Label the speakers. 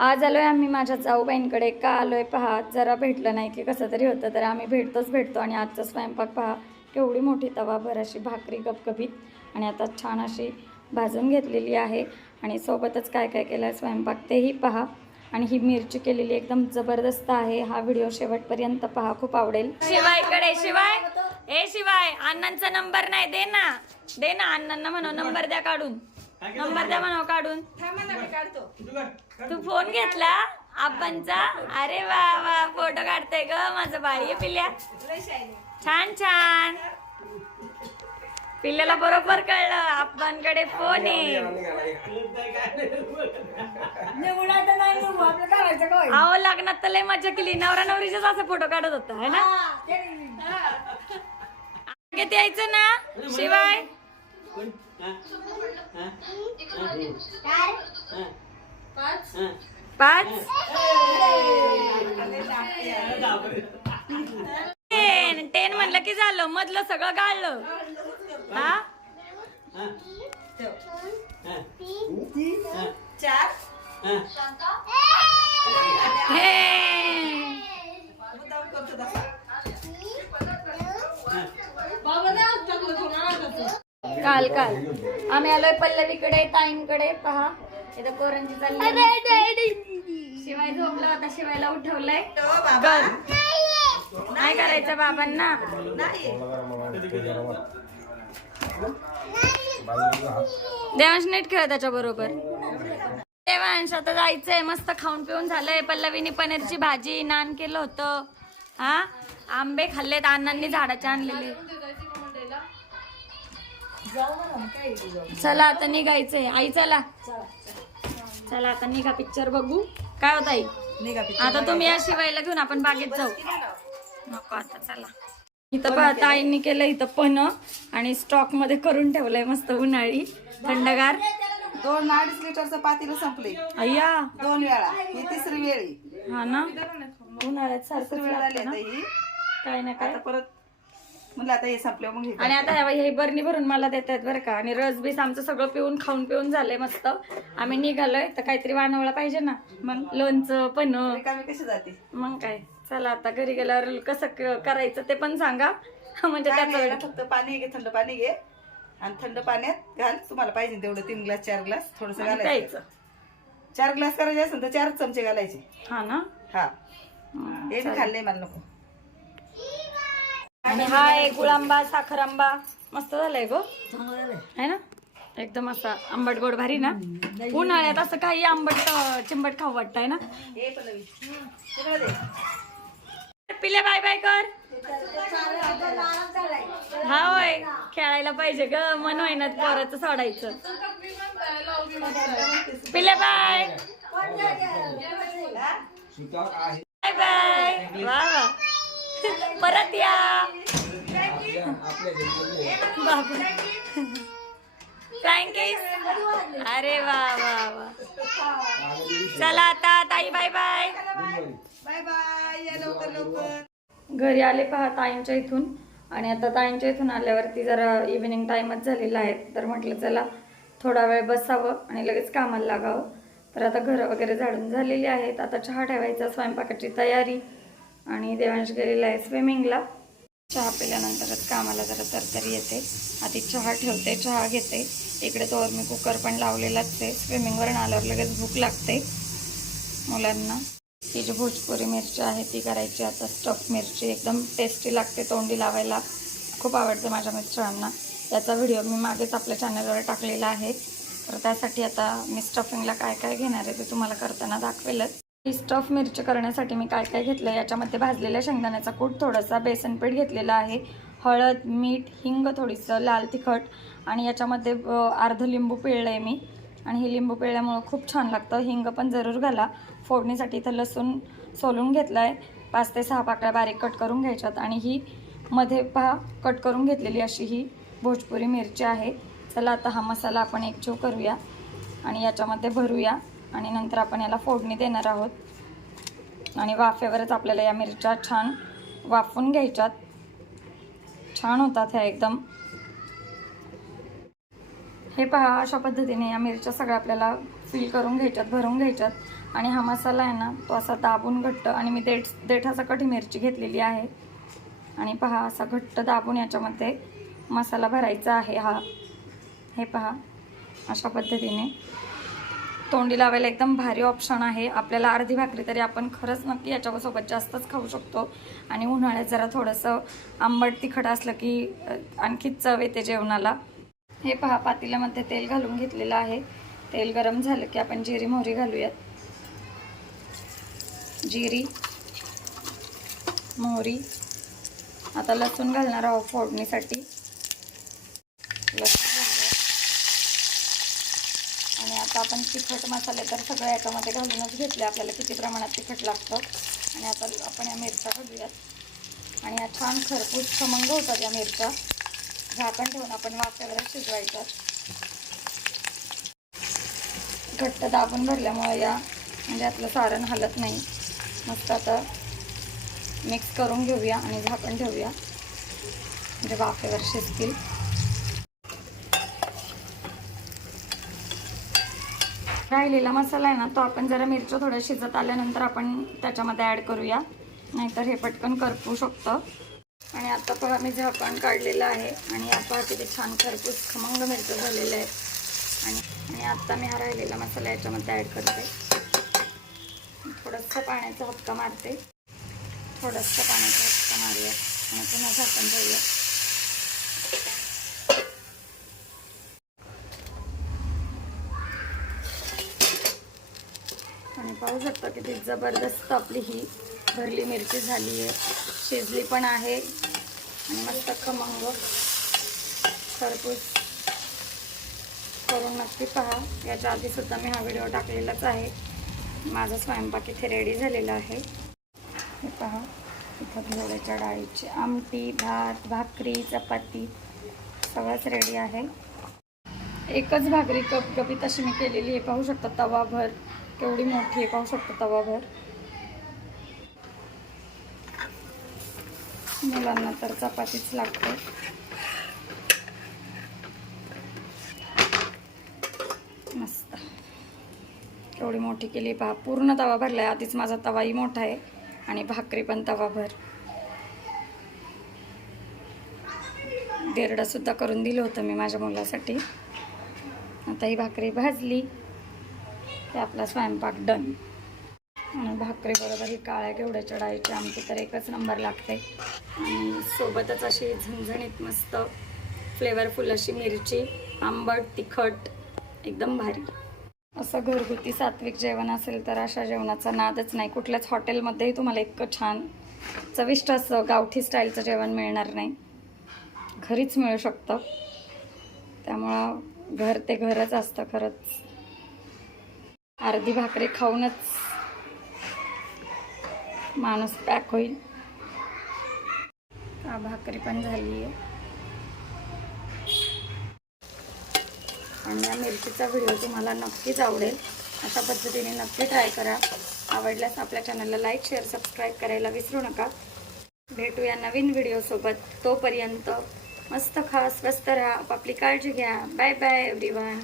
Speaker 1: आज आलोय आम्ही माझ्या जाऊबाईंकडे. का आलोय पहा. जरा भेटलं नाही की कसं तरी होतं. तर आम्ही भेटतोच भेटतो आणि आजचा स्वयंपाक पहा. केवढी मोठी तवाभर अशी भाकरी गपगपीत आणि आता छान अशी भाजून घेतलेली आहे. आणि सोबतच काय काय केलं आहे स्वयंपाक तेही पहा. आणि ही मिरची केलेली एकदम जबरदस्त आहे. हा व्हिडिओ शेवटपर्यंत पहा. खूप आवडेल. शिवायकडे शिवाय. ए शिवाय अण्णांचा नंबर नाही. दे ना. दे ना अण्णांना म्हणा नंबर द्या काढून. नंबर द्या म्हणा काढून. तू फोन घेतला? आबांचा? अरे वा वा फोटो काढते ग माझं बाई आहे पिल्या. छान छान. पिल्ल्याला बरोबर कळलं आबांकडे फोन आहे. अहो लग्नात तर लय मजा केली. नवरा नवरीच्याच असं फोटो काढत होता है ना? किती यायचं ना शिवाय? पाच. टेन टेन म्हणलं की झालं. मधलं सगळं गाळलं. हा? हे काल काल. आम्ही आलोय पल्लवीकडे ताईंकडे. पहा. इथं कोरंजी चालली शिवाय झोपला होता शिवायला उठवलंय. नाही करायचं बाबांना. देवांश नीट खेळ त्याच्या बरोबर. देवांश आता जायचंय मस्त खाऊन पिऊन झालंय. पल्लवीने पनीरची भाजी नान केलं होतं. हा? आंबे खाल्लेत अण्णांनी झाडाचे आणलेले. चला आता निघायचंय. आई चला. चला आता निघा पिक्चर बघू. काय होत आई? आता तुम्ही या शिवायला घेऊन आपण बागेत जाऊ. नको आता चला. इथं पाहता आईंनी केलं इथं पण आणि स्टॉकमध्ये करून ठेवलंय मस्त उन्हाळी. थंडगार.
Speaker 2: दोन अडीच लिटरचं पातेलं संपले.
Speaker 1: अय्या.
Speaker 2: दोन वेळा. ही तिसरी वेळी.
Speaker 1: हा ना? उन्हाळ्यात सारखं
Speaker 2: वेळ आली
Speaker 1: काय ना काय?
Speaker 2: परत म्हणलं आता हे संपलं मग हे
Speaker 1: आणि आता ह्या हे बरणी भरून मला देत आहेत बरं का. आणि रस बीस आमचं सगळं पिऊन खाऊन पिऊन झालंय मस्त. आम्ही निघालोय तर काहीतरी वानवळा पाहिजे ना. मग लोणचं पण.
Speaker 2: रिकामी कशी जाते?
Speaker 1: मग काय? चला आता घरी गेल्यावर कसं क- करायचं ते पण सांगा. म्हणजे
Speaker 2: काय
Speaker 1: त्याचा
Speaker 2: नाही,
Speaker 1: वेळ.
Speaker 2: याला फक्त पाणी घे थंड पाणी घे. आणि थंड पाण्यात घाल. तुम्हाला पाहिजे तेवढं तीन ग्लास चार ग्लास थोडस घालायचं.
Speaker 1: प्यायचं.
Speaker 2: चार ग्लास करायचे असेल तर चार चमचे घालायचे.
Speaker 1: हा ना?
Speaker 2: हा.
Speaker 1: हं.
Speaker 2: हे बी खाल्लंय मला नको.
Speaker 1: आणि हा आहे गुळांबा साखर आंबा मस्त झालाय गो. है ना? एकदम असा आंबट गोड भारी ना? उन्हाळ्यात असं काही आंबट चिंबट खाऊ वाटतंय ना?
Speaker 2: हे पल्लवी तिकडे दे.
Speaker 1: पिले बाय बाय कर. हा होय खेळायला पाहिजे ग. मन होईना पोराचं सोडायचं. पिले बाय. Bye bye. वा वा. परत या. फ्रँकीस अरे वा वा वा. चला आता ताई बाय बाय
Speaker 2: बाय बाय या लवकर लवकर
Speaker 1: घरी आले पहा ताईंच्या इथून. आणि आता ताईंच्या इथून आल्यावरती जरा इव्हिनिंग टाईमच झालेला आहे. तर म्हटलं चला थोडा वेळ बसावं आणि लगेच कामाला लागावं. तर आता घरं वगैरे झाडून झालेली आहेत. आता चहा ठेवायचा स्वयंपाकाची तयारी. आणि देवांश गेलेला आहे स्विमिंगला चहा पिल्यानंतरच कामाला जरा तरतरी येते. आधी चहा ठेवते चहा घेते. इकडे तोवर मी कुकर पण लावलेलाच आहे स्विमिंगवरून आल्यावर लगेच भूक लागते. मुलांना. ही जी भोजपुरी मिरची आहे ती करायची आता स्टफ मिरची. एकदम टेस्टी लागते तोंडी लावायला. खूप आवडते माझ्या मिस्टरांना. याचा व्हिडिओ मी मागेच आपल्या चॅनलवर टाकलेला आहे. तर त्यासाठी आता मी स्टफिंगला काय काय घेणार आहे ते तुम्हाला करताना दाखवेलच. स्टफ मिरची करण्यासाठी मी काय काय घेतलं याच्यामध्ये भाजलेल्या शेंगदाण्याचा कूट थोडासा बेसनपीठ घेतलेला आहे हळद मीठ हिंग थोडीसं लाल तिखट आणि याच्यामध्ये अर्ध लिंबू पिळलं आहे मी. आणि हे लिंबू पिळल्यामुळं खूप छान लागतं. हिंग पण जरूर घाला. फोडणीसाठी इथं लसूण सोलून घेतला आहे पाच ते सहा पाकळ्या बारीक कट करून घ्यायच्यात आणि ही मध्ये पहा कट करून घेतलेली अशी ही भोजपुरी मिरची आहे. चला आता हा मसाला आपण एकजीव करूया आणि याच्यामध्ये भरूया. आणि नंतर आपण याला फोडणी देणार आहोत. आणि वाफेवरच आपल्याला या मिरच्या छान वाफून घ्यायच्यात. छान होतात ह्या एकदम. हे पहा अशा पद्धतीने या मिरच्या सगळ्या आपल्याला फिल करून घ्यायच्यात भरून घ्यायच्यात. आणि हा मसाला आहे ना तो असा दाबून घट्ट आणि मी देठ देठाचा कठी मिरची घेतलेली आहे. आणि पहा असा घट्ट दाबून याच्यामध्ये मसाला भरायचा आहे हा. हे पहा अशा पद्धतीने. तोंडी लावायला एकदम भारी ऑप्शन आहे. आपल्याला अर्धी भाकरी तरी आपण खरंच नक्की याच्यासोबत जास्तच खाऊ शकतो. आणि उन्हाळ्यात जरा थोडंसं आंबट तिखट असलं की आणखीच चव येते जेवणाला. हे पहा पातेल्यामध्ये तेल घालून घेतलेलं आहे. तेल गरम झालं की आपण जिरी मोहरी घालूयात. जिरी मोहरी. आता लसूण घालणार आहोत फोडणीसाठी लसूण घालूया आणि आता आपण तिखट मसाले तर सगळ्या याच्यामध्ये घालूनच घेतले. आपल्याला किती प्रमाणात तिखट लागतं. आणि आता आपण या मिरच्या घालूयात. आणि या छान खरपूस खमंग होतात या मिरच्या. झाकण ठेवून आपण वाफ्यावर शिजवायचं. घट्ट दाबून भरल्यामुळे या म्हणजे आपलं सारण हलत नाही. मस्त आता मिक्स करून घेऊया आणि झाकण ठेवूया. म्हणजे वाफेवर शिजतील. राहिलेला मसाला आहे ना तो आपण जरा मिरच्या थोड्या शिजत आल्यानंतर आपण त्याच्यामध्ये ॲड करूया. नाहीतर हे पटकन करपू शकतं. आणि आता पहा मी झाकण काढलेलं आहे आणि आता किती छान खरपूस खमंग मिरच्या झालेलं आहेत. आणि आणि आत्ता मी हा राहिलेला मसाला याच्यामध्ये ॲड करते. थोडंसं पाण्याचा हक्का मारते. थोडंसं पाण्याचा हक्का मारूया. आणि पुन्हा झाकण ठेवूया आणि पाहू शकता किती जबरदस्त आपली ही भरली मिरची झाली आहे. शिजली पण आहे. आणि मस्त खमंग. खरपूस. करून नक्की पहा. याच्या आधीसुद्धा मी हा व्हिडिओ टाकलेलाच आहे. माझा स्वयंपाक इथे रेडी झालेला आहे. हे पहा. इथं घेवड्याच्या डाळीची आमटी भात भाकरी चपाती सगळंच रेडी आहे. एकच भाकरी कप तशी मी केलेली आहे. पाहू शकता तवाभर केवढी मोठी आहे पाहू शकतो तवाभर. मुलांना तर चपातीच लागते. मस्त. केवढी मोठी केली पहा. पूर्ण तवा भरला आहे आधीच माझा तवाही मोठा आहे आणि भाकरी पण तवाभर. देरडा सुद्धा करून दिलं होतं मी माझ्या मुलासाठी. आता ही भाकरी भाजली. ते आपला स्वयंपाक डन आणि भाकरी बरोबर ही काळ्या केवड्याच्या डाळीची आमटी तर एकच नंबर लागते. आणि सोबतच अशी झणझणीत मस्त फ्लेवरफुल अशी मिरची आंबट तिखट एकदम भारी. असं घरगुती सात्विक जेवण असेल तर अशा जेवणाचा नादच नाही. कुठल्याच हॉटेलमध्येही तुम्हाला इतकं छान चविष्ट असं गावठी स्टाईलचं जेवण मिळणार नाही. घरीच मिळू शकतं. त्यामुळं घर ते घरच असतं खरंच. अर्धी भाकरी खाऊनच माणूस पॅक होईल. का भाकरी पण झाली आहे. आणि या मिरचीचा व्हिडिओ तुम्हाला नक्कीच आवडेल. अशा पद्धतीने नक्की ट्राय करा. आवडल्यास आपल्या चॅनलला लाईक शेअर सबस्क्राईब करायला विसरू नका. भेटूया नवीन व्हिडिओसोबत तोपर्यंत मस्त खा स्वस्त राहा आपापली काळजी घ्या. Bye bye everyone